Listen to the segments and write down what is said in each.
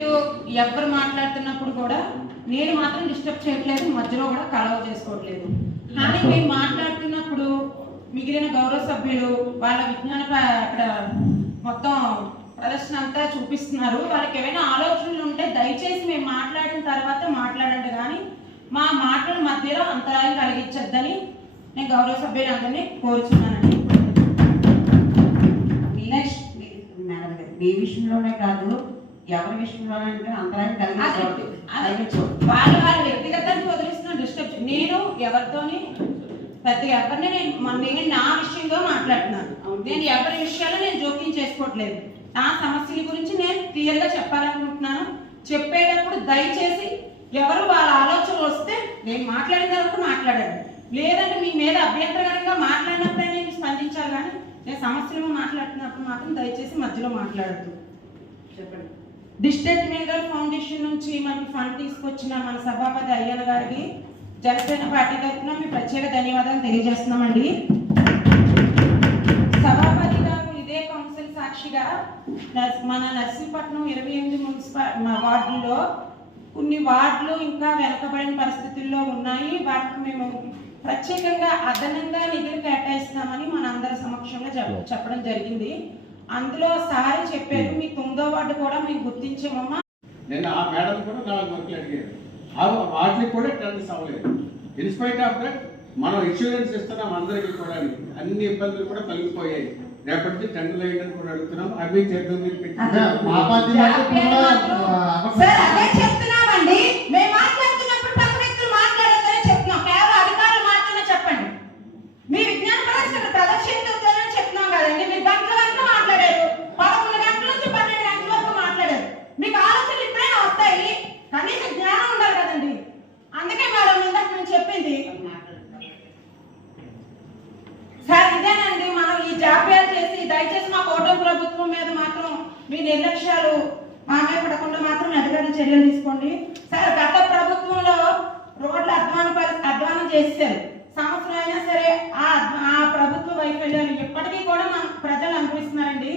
ఎవరు మాట్లాడుతున్నప్పుడు కూడా నేను మాత్రం డిస్టర్బ్ చేయట్లేదు, మధ్యలో కూడా కలవ చేసుకోవట్లేదు. కానీ మేము మాట్లాడుతున్నప్పుడు మిగిలిన గౌరవ సభ్యులు వాళ్ళ విజ్ఞాన అక్కడ మొత్తం ప్రదర్శన అంతా చూపిస్తున్నారు. వాళ్ళకి ఏమైనా ఆలోచనలు ఉంటే దయచేసి మేము మాట్లాడిన తర్వాత మాట్లాడండి, కానీ మా మాటల మధ్యలో అంతరాయం కలిగించద్దని నేను గౌరవ సభ్యులందరినీ కోరుచున్నానండి. మేడం మీ విషయంలోనే కాదు, ఎవరి విషయంలోనే అంతరాయం కలిగించు. వాళ్ళ వ్యక్తిగతాన్ని వదిలిస్తున్న డిస్టర్బ్. నేను ఎవరితోని పెద్దగా ఎవరిని నేను నా విషయంలో మాట్లాడుతున్నాను. నేను ఎవరి విషయాల్లో నేను జోక్యం చేసుకోవట్లేదు. నా సమస్యల గురించి నేను క్లియర్గా చెప్పాలనుకుంటున్నాను. చెప్పేటప్పుడు దయచేసి ఎవరు వాళ్ళ ఆలోచనలు వస్తే నేను మాట్లాడిన తర్వాత మాట్లాడాను, లేదంటే మీ మీద అభ్యంతరకరంగా మాట్లాడినప్పుడే నేను స్పందించాలి, కానీ నేను సమస్యలు మాట్లాడుతున్నప్పుడు మాత్రం దయచేసి మధ్యలో మాట్లాడద్దు. చెప్పండి. డిస్ట్రిక్ట్ మినరల్ ఫౌండేషన్ నుంచి మనకి ఫండ్ తీసుకొచ్చిన మన సభాపతి అయ్యన్న గారికి జనసేన పార్టీ తరఫున మీ ప్రత్యేక ధన్యవాదాలు తెలియజేస్తున్నామండి. సభాపతి గారు ఇదే కౌన్సిల్ సాక్షిగా మన నర్సీపట్నం 28 మున్సిపల్ వార్డుల్లో కొన్ని వార్డులు ఇంకా వెనకబడిన పరిస్థితుల్లో ఉన్నాయి. వాటికి మేము ప్రత్యేకంగా అదనంగా నిధులు కేటాయిస్తామని మన అందరి సమక్షంలో చెప్పడం జరిగింది. అందులో సారి చెప్పారు, మీ 9వ వార్డు కూడా మేము గుర్తించామమ్మా. నేను ఆ మేడం కూడా 4 మార్కులు అడిగారు, వాటికి కూడా టెండర్స్ అవ్వలేదు. ఇన్స్పైట్ ఆఫ్ దట్ మనం ఇన్సూరెన్స్ ఇస్తున్నాం అందరికీ కూడా, అన్ని ఇబ్బందులు కూడా తొలగిపోయాయి. రేపటి టెండర్లు వేయడానికి కూడా అడుగుతున్నాం. అవి చేద్దాం సార్. ఇదేనండి మనం ఈ జాప్యాలు చేసి దయచేసి మా కూటమి ప్రభుత్వం మీద మాత్రం మీ నిర్లక్ష్యాలు మా మీద పడకుండా మాత్రం అధికారులు చర్యలు తీసుకోండి సార్. గత ప్రభుత్వంలో రోడ్లు అధ్వానం చేశారు. సంవత్సరం అయినా సరే ఆ ప్రభుత్వ వైఫల్యాలు ఎప్పటికీ కూడా మన ప్రజలు అనుభవిస్తున్నారండి.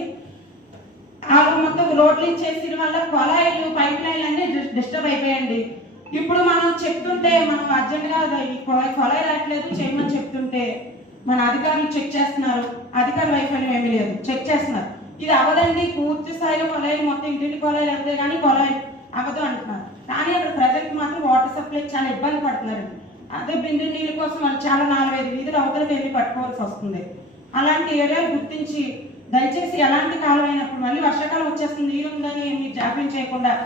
వాళ్ళు మొత్తం రోడ్లు ఇచ్చేసిన వల్ల కొలాయిలు పైప్ లైన్లు అన్ని డిస్టర్బ్ అయిపోయాయండి. ఇప్పుడు మనం చెప్తుంటే మనం అర్జెంట్గా కొలాయి రావట్లేదు చేయమని చెప్తుంటే మన అధికారులు చెక్ చేస్తున్నారు. అధికార వైఫల్యం ఏమీ లేదు, చెక్ చేస్తున్నారు. ఇది అవదండి, పూర్తి స్థాయిలో కొలాయిలు మొత్తం ఇంటింటి కొలాయిలు అవుతాయి కానీ కొలాయి అవదు అంటున్నారు. కానీ అక్కడ ప్రజలకు మాత్రం వాటర్ సప్లై చాలా ఇబ్బంది పడుతున్నారండి. అదే బిందు నీళ్ళ కోసం వాళ్ళు చాలా 4-5 వీధులు అవతలకి వెళ్ళి పట్టుకోవాల్సి వస్తుంది. అలాంటి ఏరియాలు గుర్తించి దయచేసి ఎలాంటి కాలం అయినప్పుడు మళ్ళీ వర్షాకాలం వచ్చేస్తుంది, నీరు ఉందని మీరు జాప్యం చేయకుండా